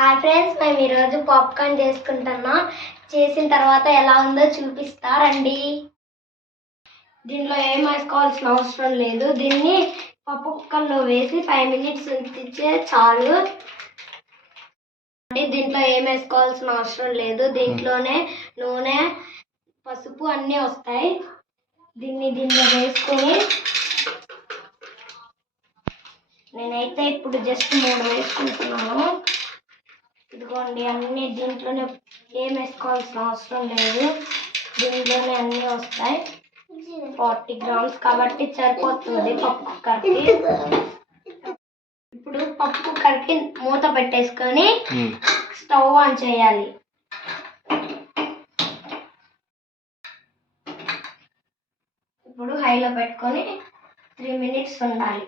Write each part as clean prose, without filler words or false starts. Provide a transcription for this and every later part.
Hi friends, మేము ఈరోజు popcorn చేసుకుంటున్నాం. చేసిన తర్వాత ఎలా ఉందో చూపిస్తారండి. దీనిలో ఏం వేసుకోవాల్సిన అవసరం లేదు. దీన్ని పప్పు కుక్కర్లో వేసి 5 minutes ఉంచితే చాలు. దీంట్లో ఏం వేసుకోవాల్సిన అవసరం లేదు. దీంట్లోనే నూనె, పసుపు అన్నీ వస్తాయి. దీంట్లో వేసుకొని నేనైతే ఇప్పుడు జస్ట్ 3 వేసుకుంటున్నాను. ఇదిగోండి, అన్నీ దీంట్లోనే ఏం వేసుకోవాల్సిన అవసరం లేదు. దీంట్లోనే అన్నీ వస్తాయి. 40 grams కాబట్టి సరిపోతుంది పప్పు కుక్కర్కి. ఇప్పుడు పప్పు కుక్కర్కి మూత పెట్టేసుకొని స్టవ్ ఆన్ చేయాలి. ఇప్పుడు హైలో పెట్టుకొని 3 minutes ఉండాలి.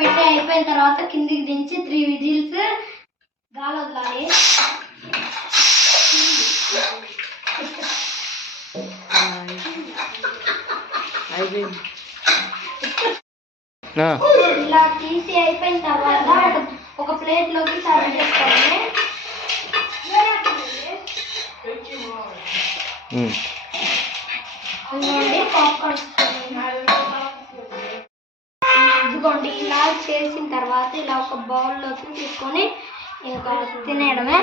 పెట్టి అయిపోయిన తర్వాత కిందికి దించి 3 విజిల్స్ గాలి వదలాలి. ఇలా తీసి అయిపోయిన తర్వాత ఒక ప్లేట్లోకి సర్వ్ చేసుకోవాలి. పాప్కార్న్ ఇదిగోండి, ఇలా చేసిన తర్వాత ఇలా ఒక బౌల్లోకి తీసుకొని ఇంకా తినేయడమే.